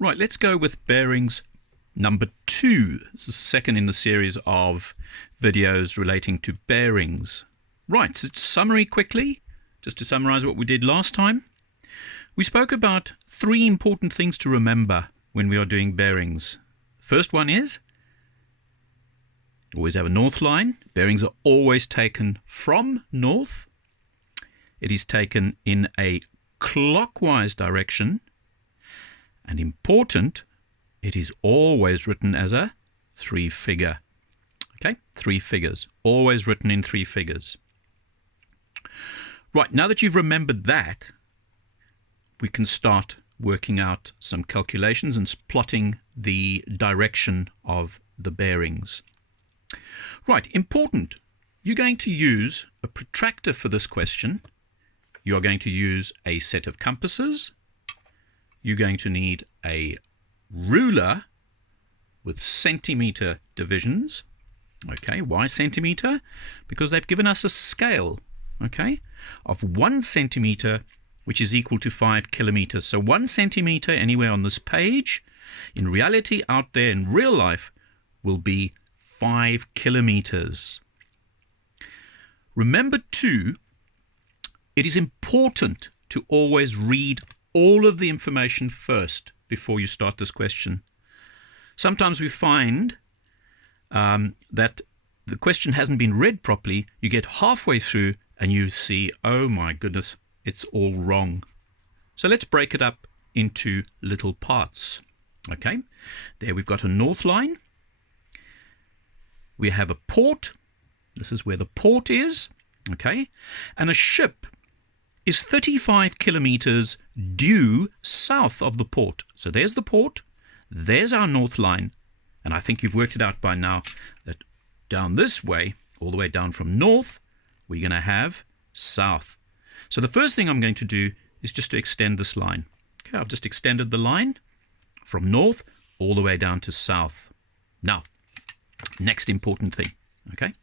Right, let's go with bearings number 2. This is the second in the series of videos relating to bearings. Right, so summary quickly, just to summarize what we did last time. We spoke about 3 important things to remember when we are doing bearings. First one is, always have a north line. Bearings are always taken from north. It is taken in a clockwise direction. And important, it is always written as a 3-figure. Okay, 3 figures, always written in 3 figures. Right, now that you've remembered that, we can start working out some calculations and plotting the direction of the bearings. Right, important, you're going to use a protractor for this question. You're going to use a set of compasses. You're going to need a ruler with centimeter divisions. Okay, why centimeter? Because they've given us a scale, okay, of 1 centimeter, which is equal to 5 kilometers. So 1 centimeter anywhere on this page, in reality, out there in real life, will be 5 kilometers. Remember too, it is important to always read all of the information first before you start this question. Sometimes we find that the question hasn't been read properly. You get halfway through and you see, oh my goodness, it's all wrong. So let's break it up into little parts. Okay, there we've got a north line. We have a port. This is where the port is. Okay, and a ship is 35 kilometers due south of the port. So there's the port, there's our north line, and I think you've worked it out by now that down this way, all the way down from north, we're going to have south. So the first thing I'm going to do is just to extend this line. Okay, I've just extended the line from north all the way down to south. Now, next important thing, okay?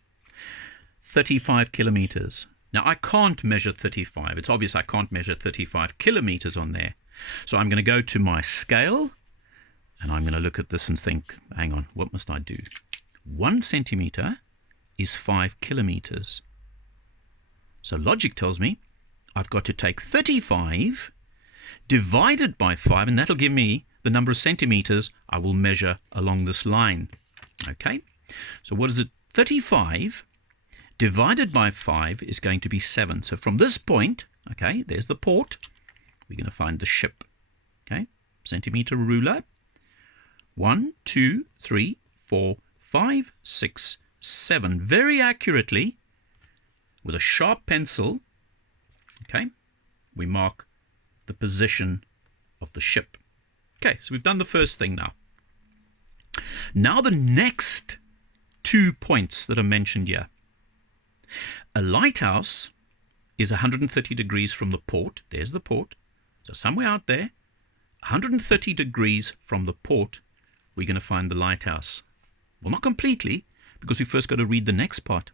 35 kilometers. Now, I can't measure 35. It's obvious I can't measure 35 kilometers on there. So I'm going to go to my scale, and I'm going to look at this and think, hang on, what must I do? 1 centimeter is 5 kilometers. So logic tells me I've got to take 35 divided by 5, and that'll give me the number of centimeters I will measure along this line. Okay, so what is it? 35 divided by 5 is going to be 7. So from this point, okay, there's the port. We're going to find the ship. Okay, centimeter ruler. 1, 2, 3, 4, 5, 6, 7. Very accurately, with a sharp pencil, okay, we mark the position of the ship. Okay, so we've done the first thing now. Now the next 2 points that are mentioned here. A lighthouse is 130 degrees from the port. There's the port. So somewhere out there, 130 degrees from the port, we're going to find the lighthouse. Well, not completely, because we first got to read the next part.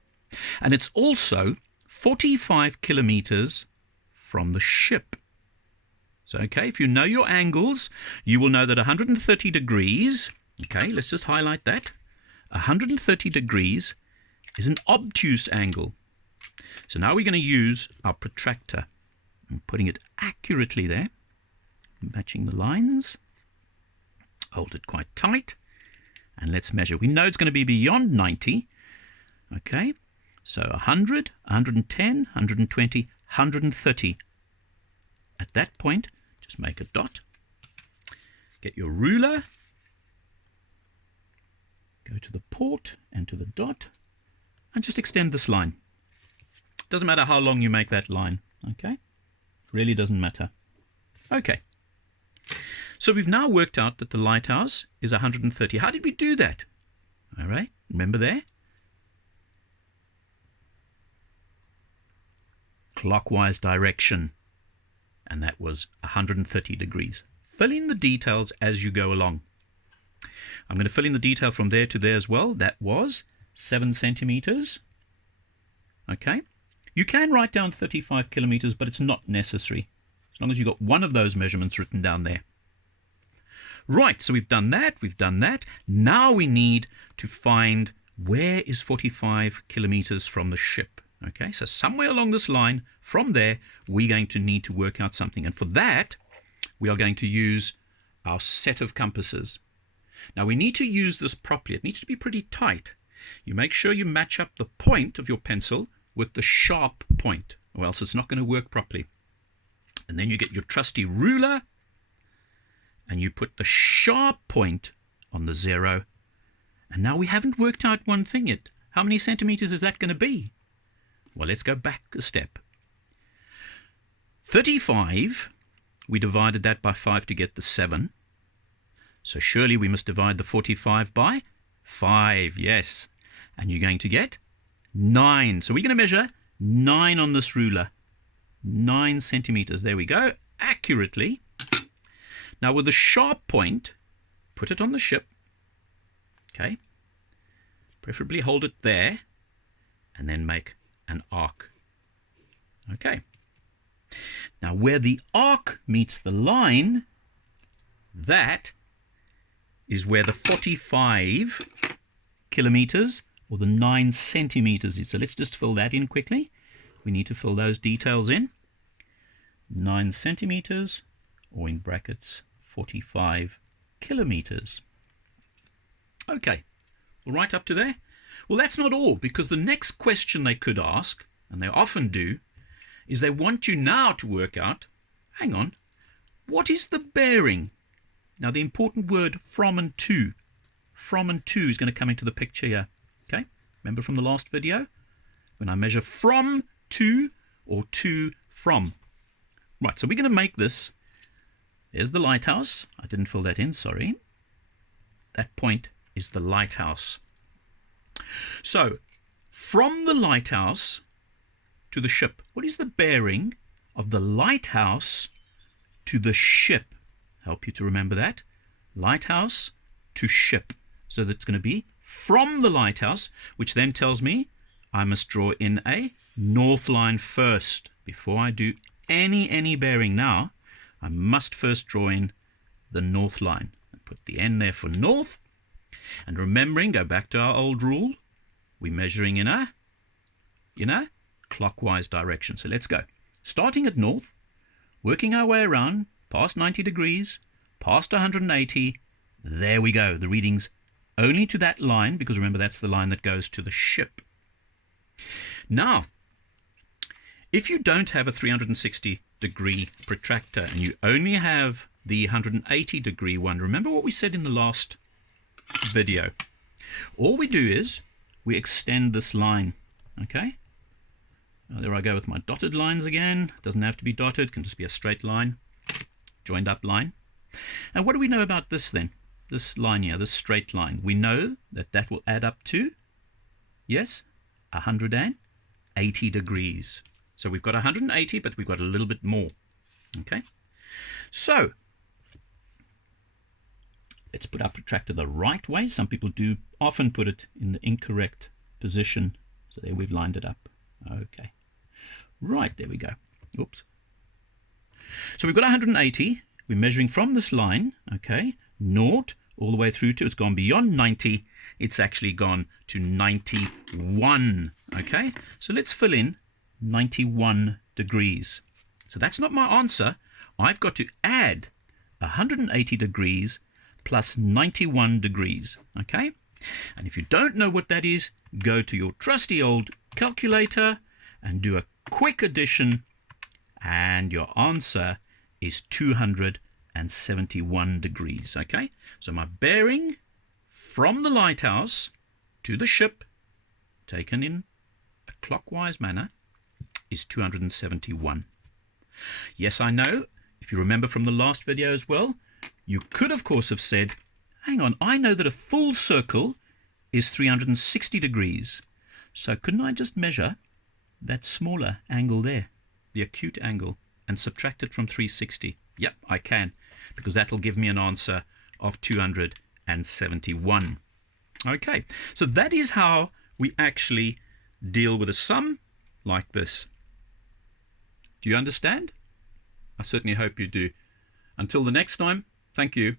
And it's also 45 kilometers from the ship. So, okay, if you know your angles, you will know that 130 degrees, okay, let's just highlight that. 130 degrees is an obtuse angle. So now we're going to use our protractor. I'm putting it accurately there, matching the lines. Hold it quite tight, and let's measure. We know it's going to be beyond 90. Okay, so 100, 110, 120, 130. At that point, just make a dot. Get your ruler. Go to the port and to the dot. And just extend this line. Doesn't matter how long you make that line, okay? Really doesn't matter. Okay. So we've now worked out that the lighthouse is 130. How did we do that? All right, remember there? Clockwise direction. And that was 130 degrees. Fill in the details as you go along. I'm going to fill in the detail from there to there as well. That was 7 centimeters. Okay. You can write down 35 kilometers, but it's not necessary. As long as you've got one of those measurements written down there. Right, so we've done that. Now we need to find where is 45 kilometers from the ship. Okay, so somewhere along this line, from there, we're going to need to work out something. And for that, we are going to use our set of compasses. Now, we need to use this properly. It needs to be pretty tight. You make sure you match up the point of your pencil with the sharp point, or else it's not going to work properly. And then you get your trusty ruler, and you put the sharp point on the 0. And now we haven't worked out one thing yet. How many centimeters is that going to be? Well, let's go back a step. 35, we divided that by 5 to get the 7. So surely we must divide the 45 by 5, yes. And you're going to get 9. So we're going to measure 9 on this ruler. 9 centimeters, there we go, accurately. Now with the sharp point, put it on the ship. Okay. Preferably hold it there, and then make an arc. Okay. Now where the arc meets the line, that is where the 45 kilometers or the 9 centimeters is. So let's just fill that in quickly. We need to fill those details in. 9 centimeters, or in brackets 45 kilometers. Okay, well, right up to there. Well, that's not all, because the next question they could ask, and they often do, is they want you now to work out, hang on, what is the bearing? Now, the important word from and to. From and to is going to come into the picture here. Okay, remember from the last video? When I measure from to, or to from. Right, so we're going to make this. There's the lighthouse. I didn't fill that in, sorry. That point is the lighthouse. So, from the lighthouse to the ship, what is the bearing of the lighthouse to the ship? Help you to remember that. Lighthouse to ship. So that's going to be from the lighthouse, which then tells me I must draw in a north line first. Before I do any bearing now, I must first draw in the north line. Put the N there for north. And remembering, go back to our old rule, we're measuring in a clockwise direction. So let's go. Starting at north, working our way around, past 90 degrees, past 180. There we go. The reading's only to that line, because remember, that's the line that goes to the ship. Now, if you don't have a 360 degree protractor and you only have the 180 degree one, remember what we said in the last video. All we do is we extend this line. Okay, there I go with my dotted lines again. It doesn't have to be dotted, it can just be a straight line, joined up line. And what do we know about this then? This line here, this straight line. We know that that will add up to, yes, 180 degrees. So we've got 180, but we've got a little bit more. Okay, so let's put our protractor the right way. Some people do often put it in the incorrect position. So there we've lined it up. Okay, right, there we go. Oops. So we've got 180. We're measuring from this line, okay, naught all the way through to, it's gone beyond 90. It's actually gone to 91. Okay, so let's fill in 91 degrees. So that's not my answer. I've got to add 180 degrees plus 91 degrees. Okay, and if you don't know what that is, go to your trusty old calculator and do a quick addition, and your answer is 271 degrees. Okay, so my bearing from the lighthouse to the ship, taken in a clockwise manner, is 271. Yes, I know, if you remember from the last video as well, you could of course have said, hang on, I know that a full circle is 360 degrees. So couldn't I just measure that smaller angle there, the acute angle, and subtract it from 360? Yep, I can, because that'll give me an answer of 271. Okay, so that is how we actually deal with a sum like this. Do you understand? I certainly hope you do. Until the next time, thank you.